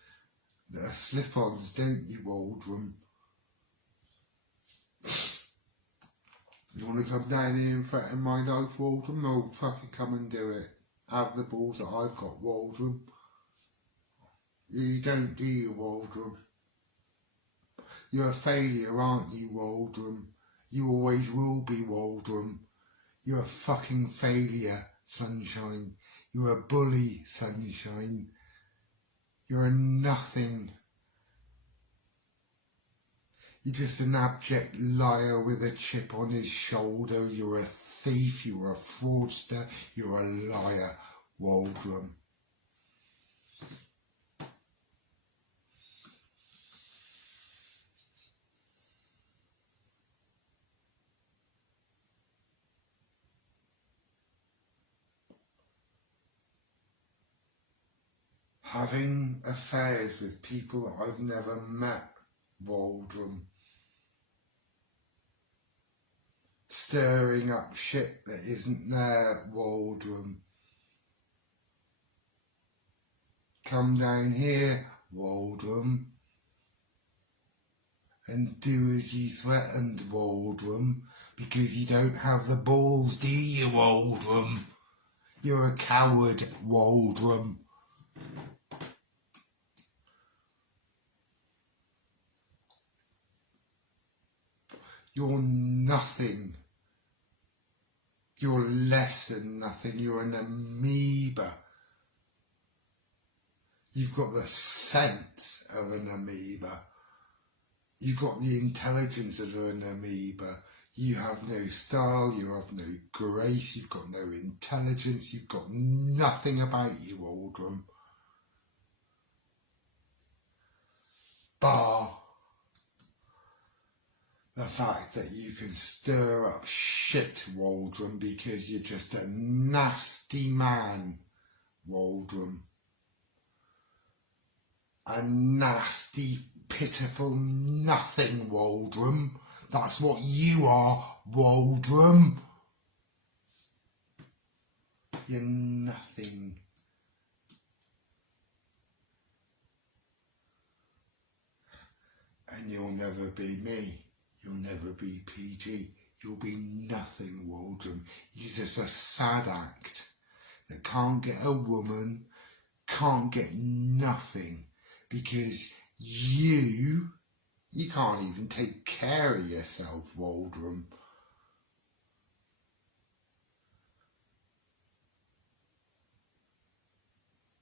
that are slip-ons, don't you, Waldrum? You want to come down here and threaten my life, Waldrum? No, fucking come and do it. Have the balls that I've got, Waldrum. You don't, do you, Waldrum? You're a failure, aren't you, Waldrum? You always will be, Waldrum. You're a fucking failure, Sunshine. You're a bully, Sunshine. You're a nothing. You're just an abject liar with a chip on his shoulder. You're a thief, you're a fraudster, you're a liar, Waldrum. Having affairs with people that I've never met, Waldrum. Stirring up shit that isn't there, Waldrum. Come down here, Waldrum, and do as you threatened, Waldrum, because you don't have the balls, do you, Waldrum? You're a coward, Waldrum. You're nothing. You're less than nothing. You're an amoeba. You've got the sense of an amoeba. You've got the intelligence of an amoeba. You have no style, you have no grace, you've got no intelligence, you've got nothing about you, Waldrum. Bar the fact that you can stir up shit, Waldrum, because you're just a nasty man, Waldrum. A nasty, pitiful nothing, Waldrum. That's what you are, Waldrum. You're nothing. And you'll never be me. You'll never be PG. You'll be nothing, Waldrum. You're just a sad act that can't get a woman, can't get nothing, because you can't even take care of yourself, Waldrum.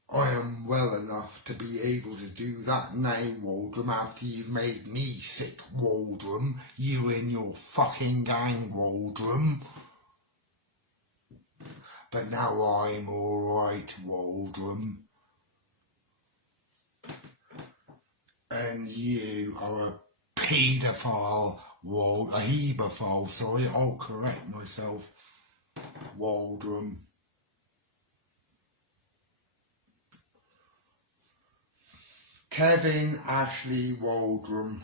I am well enough to be able to do that now, Waldrum, after you've made me sick, Waldrum. You and your fucking gang, Waldrum. But now I'm alright, Waldrum. And you are a paedophile, a hebephile, sorry, I'll correct myself, Waldrum. Kevin Ashley Waldrum,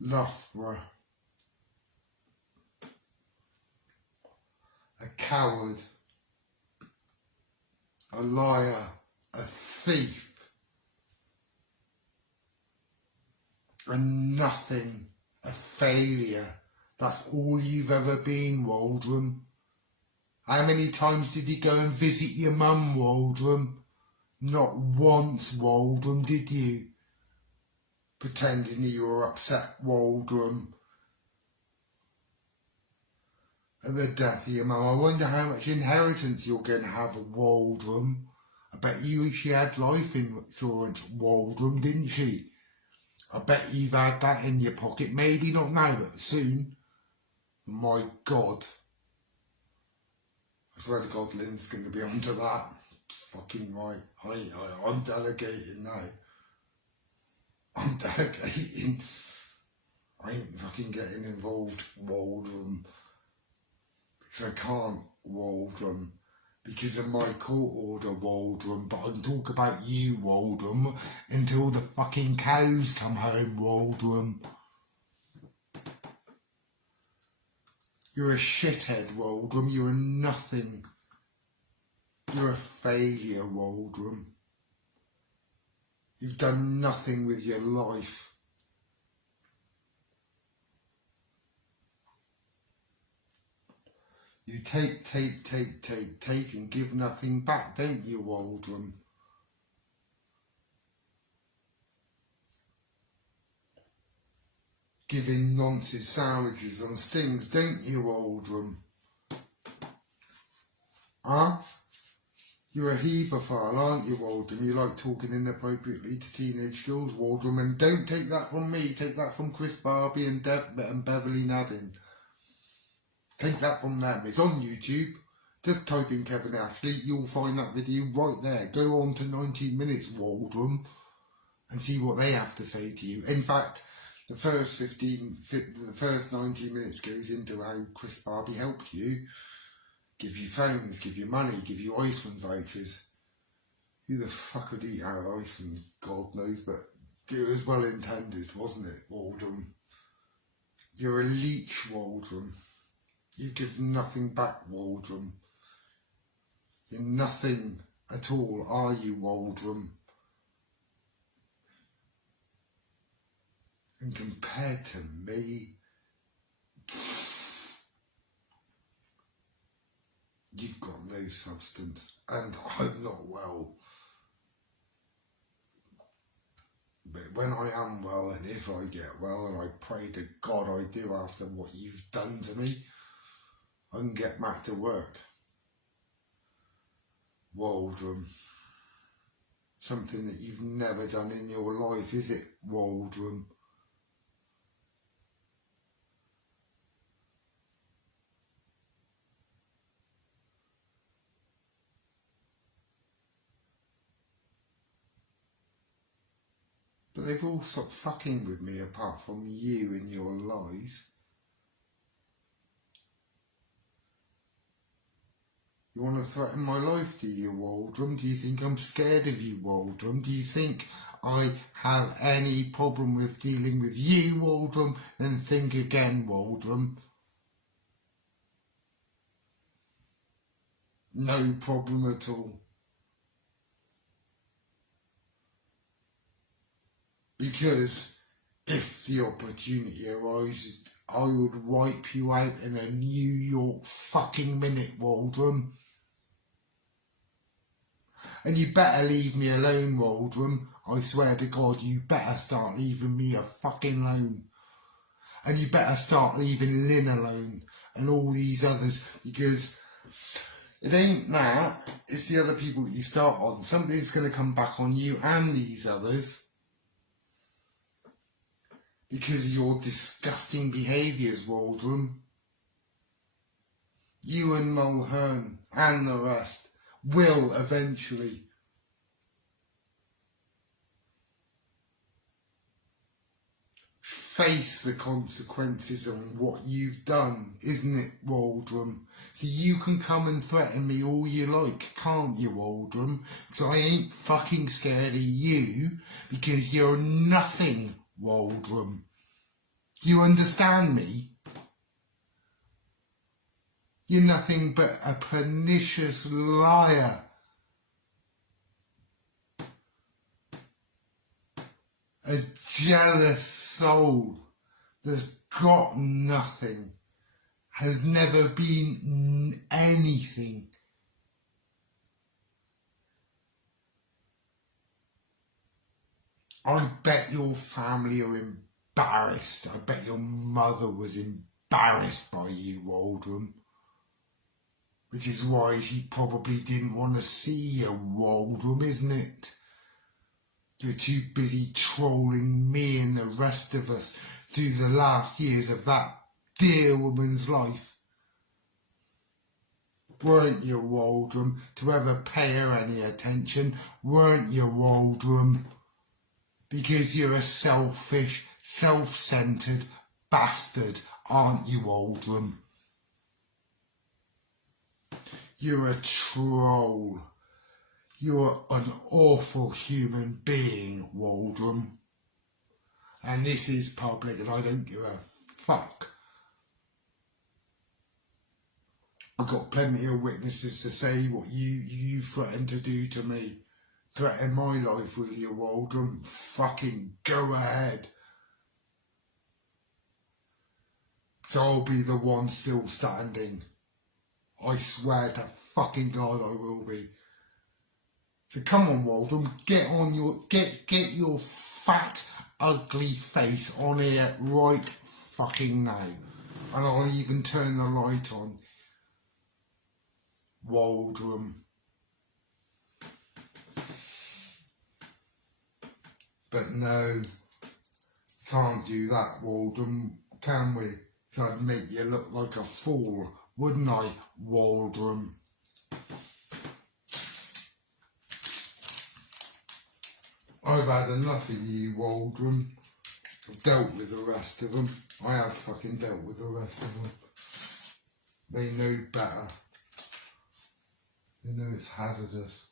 Loughborough. A coward, a liar, a thief, a nothing, a failure. That's all you've ever been, Waldrum. How many times did you go and visit your mum, Waldron? Not once, Waldron, did you? Pretending you were upset, Waldron, at the death of your mum. I wonder how much inheritance you're going to have, Waldron. I bet you she had life insurance, Waldron, didn't she? I bet you've had that in your pocket. Maybe not now, but soon. My God. I swear to God, Lynn's going to be onto that. Fucking right. I'm delegating now. I'm delegating. I ain't fucking getting involved, Waldron. Because I can't, Waldron. Because of my court order, Waldron. But I can talk about you, Waldron, until the fucking cows come home, Waldron. You're a shithead, Waldron. You're a nothing. You're a failure, Waldron. You've done nothing with your life. You take and give nothing back, don't you, Waldron? Giving nonsense sandwiches on stings, don't you, Waldron? Huh? You're a hebephile, aren't you, Waldron? You like talking inappropriately to teenage girls, Waldron. And don't take that from me, take that from Chris Barbie and Beverly Nadin. Take that from them. It's on YouTube. Just type in Kevin Ashley, you'll find that video right there. Go on to 19 minutes, Waldron, and see what they have to say to you. In fact, the first 19 minutes goes into how Chris Barbie helped you. Give you phones, give you money, give you Iceland vouchers. Who the fuck would eat out of Iceland? God knows, but it was well intended, wasn't it, Waldron? You're a leech, Waldron. You give nothing back, Waldron. You're nothing at all, are you, Waldron? And compared to me, you've got no substance, and I'm not well. But when I am well, and if I get well, and I pray to God I do after what you've done to me, I can get back to work. Waldron. Something that you've never done in your life, is it, Waldron? But they've all stopped fucking with me apart from you and your lies. You want to threaten my life, do you, Waldron? Do you think I'm scared of you, Waldron? Do you think I have any problem with dealing with you, Waldron? Then think again, Waldron. No problem at all. Because if the opportunity arises, I would wipe you out in a New York fucking minute, Waldron. And you better leave me alone, Waldron. I swear to God, you better start leaving me a fucking alone. And you better start leaving Lynn alone and all these others, because it ain't that, it's the other people that you start on. Something's going to come back on you and these others because of your disgusting behaviours, Waldron. You and Mulhern and the rest will eventually. Face the consequences on what you've done, isn't it, Waldron? So you can come and threaten me all you like, can't you, Waldron? Because I ain't fucking scared of you, because you're nothing, Waldron. Do you understand me? You're nothing but a pernicious liar. A jealous soul that's got nothing, has never been anything. I bet your family are embarrassed. I bet your mother was embarrassed by you, Waldron. Which is why she probably didn't want to see you, Waldron, isn't it? You're too busy trolling me and the rest of us through the last years of that dear woman's life. Weren't you, Waldron, to ever pay her any attention? Weren't you, Waldron? Because you're a selfish, self-centred bastard, aren't you, Waldron? You're a troll. You're an awful human being, Waldron. And this is public and I don't give a fuck. I've got plenty of witnesses to say what you threatened to do to me. Threaten my life, will you, Waldron? Fucking go ahead. So I'll be the one still standing. I swear to fucking God I will be. So come on, Waldron, get your fat, ugly face on here right fucking now. And I'll even turn the light on. Waldron. But no, can't do that, Waldron, can we? So I'd make you look like a fool, wouldn't I, Waldron? I've had enough of you, Waldron. I've dealt with the rest of them. I have fucking dealt with the rest of them. They know better. They know it's hazardous.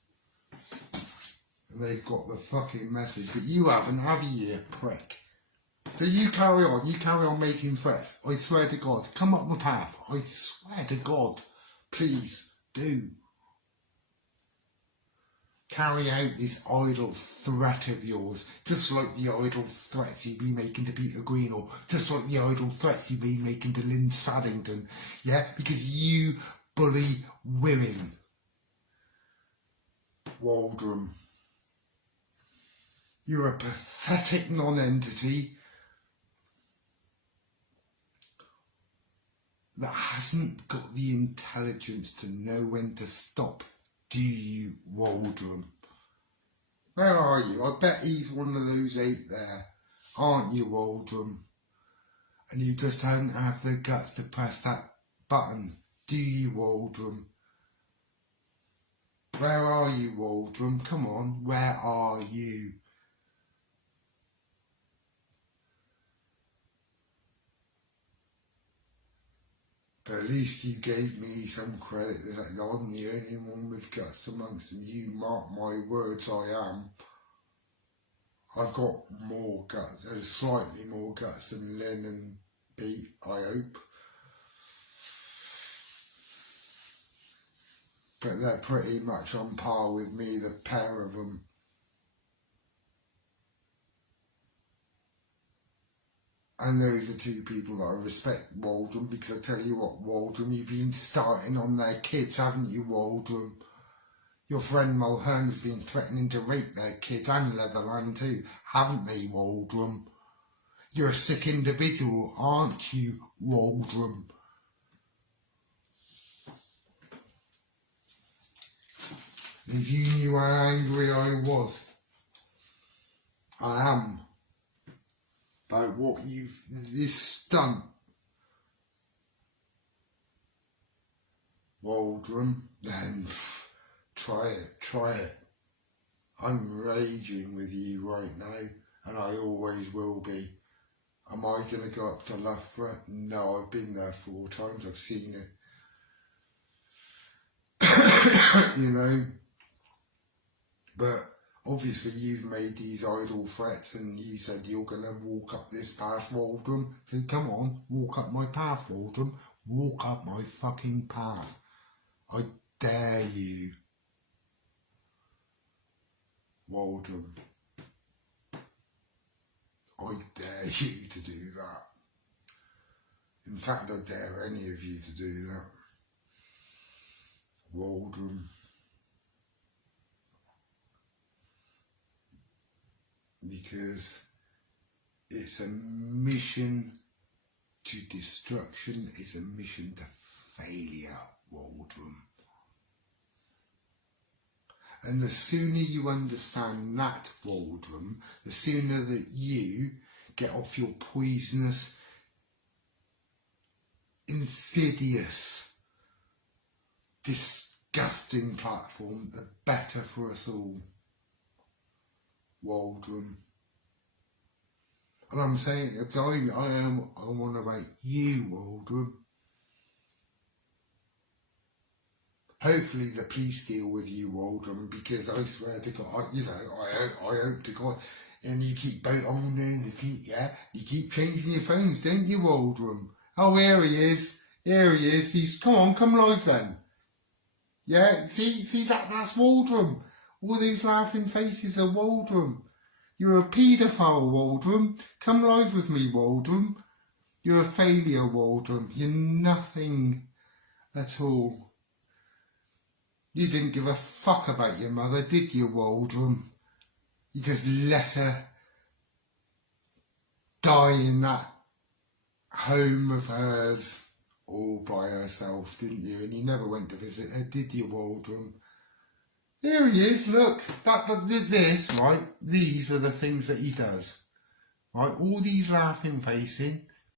And they've got the fucking message. But you haven't, have you, you prick? So you carry on. You carry on making threats. I swear to God. Come up my path. I swear to God. Please, do. Carry out this idle threat of yours, just like the idle threats you've been making to Peter Green, or just like the idle threats you've been making to Lynn Saddington, yeah? Because you bully women. Waldron. You're a pathetic non-entity that hasn't got the intelligence to know when to stop. Do you, Waldron? Where are you? I bet he's one of those 8 there. Aren't you, Waldron? And you just don't have the guts to press that button. Do you, Waldron? Where are you, Waldron? Come on, where are you? But at least you gave me some credit that I'm the only one with guts amongst them. You mark my words, I am. I've got more guts, slightly more guts than Lynn and Pete, I hope. But they're pretty much on par with me, the pair of them. And those are 2 people that I respect, Waldron, because I tell you what, Waldron, you've been starting on their kids, haven't you, Waldron? Your friend Mulhern's been threatening to rape their kids, and Leatherland too, haven't they, Waldron? You're a sick individual, aren't you, Waldron? If you knew how angry I was, I am. About what this stunt, Waldron, then try it. I'm raging with you right now, and I always will be. Am I going to go up to Loughborough? No, I've been there 4 times, I've seen it. You know, but obviously you've made these idle threats and you said you're going to walk up this path, Waldron. So come on, walk up my path, Waldron. Walk up my fucking path. I dare you, Waldron. I dare you to do that. In fact, I dare any of you to do that. Waldron. Because it's a mission to destruction, it's a mission to failure, Waldron. And the sooner you understand that, Waldron, the sooner that you get off your poisonous, insidious, disgusting platform, the better for us all, Waldron. And I'm saying, I'm on about you, Waldron. Hopefully the police deal with you, Waldron, because I swear to God, I hope to God, and you keep on doing you keep changing your phones, don't you, Waldron? Oh, here he is. Come live then. Yeah, see that's Waldron. All those laughing faces are Waldron. You're a paedophile, Waldron. Come live with me, Waldron. You're a failure, Waldron. You're nothing at all. You didn't give a fuck about your mother, did you, Waldron? You just let her die in that home of hers all by herself, didn't you? And you never went to visit her, did you, Waldron? Here he is, look, this, right, these are the things that he does, right, all these laughing facing,